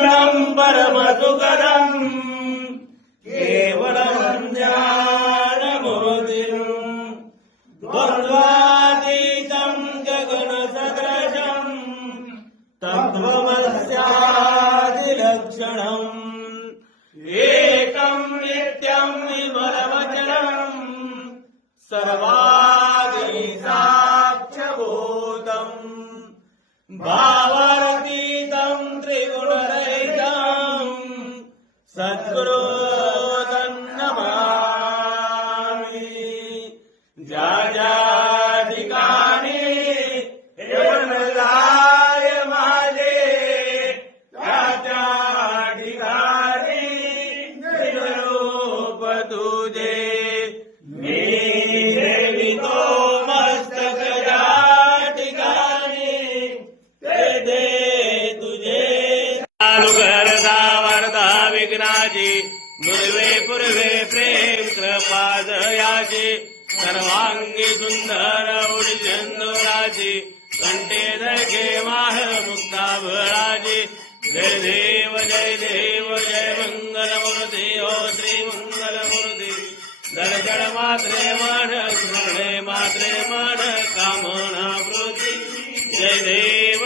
निर्मलम् परमसुखदम् केवलम् ज्ञानमूर्तिम् द्वन्द्वातीतम् गगनसदृशम् तत्त्वमस्यादिलक्षणम् एकम् नित्यम् विमलमचलम् सर्वादिसाक्ष्यभूतम् भावातीतम् त्रिगुणरहितम् सद्गुरो तन्नमामि। ज्या ज्या ठिकाणी हेवनलाय माझे त्या त्या ठिकाणी निर्रूप तुझे मी ठेवितो मस्तक ज्या ठिकाणी ते दे तुझे करता वरदा विघ्नाची गुरुवे पूर्वे प्रेम कृपा दयाची सर्वांगी सुंदर उडिचंदुराची कंठे धरके माह मुक्ता भराची जय देव जय मंगलमूर्ती हो श्री मंगलमूर्ती दर्शन मात्रे मन स्मरणे मात्रे मन कामना वृत्ती जय देव